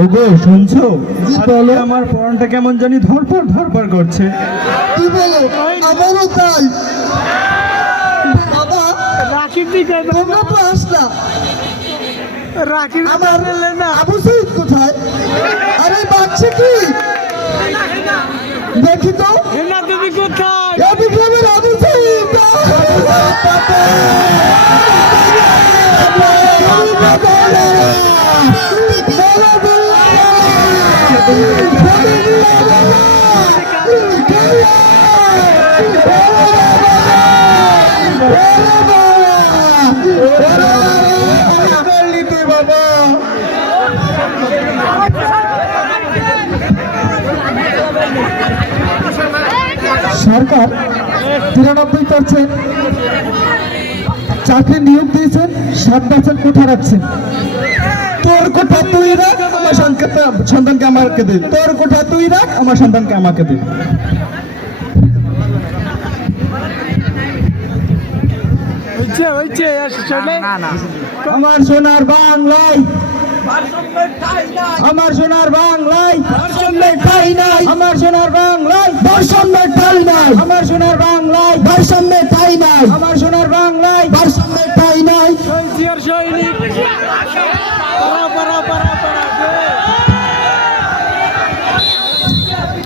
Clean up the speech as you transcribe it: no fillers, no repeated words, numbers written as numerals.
ওগো শুনছো? জি, আজকে বলো। আমার পরনটা কেমন জানি ধরপড় ধরপড় করছে। কি বলো? আমারও তাই। বাবা, তোমরা তো আসলা। আমার আবু সঈদ কোথায়? আরে বাচ্চা কি? দেখি তো। তুমি কোথায়? এ বিক্রমের আবু সঈদ। সরকার 93% চাকরি নিয়োগ দিয়েছেন, 7% কোঠা রাখছেন। তোর কোঠা তুই রাখ, আমার সন্তানকে আমাকে দে। তোর কোঠা তুই রাখ, আমার সন্তানকে আমাকে দে। আমার সোনার বাংলায়, আমার সোনার বাংলায় ঠাই নাই, আমার সোনার বাংলায় বৈষম্যের ঠাই নাই, আমার সোনার বাংলায় বৈষম্যের ঠাই নাই।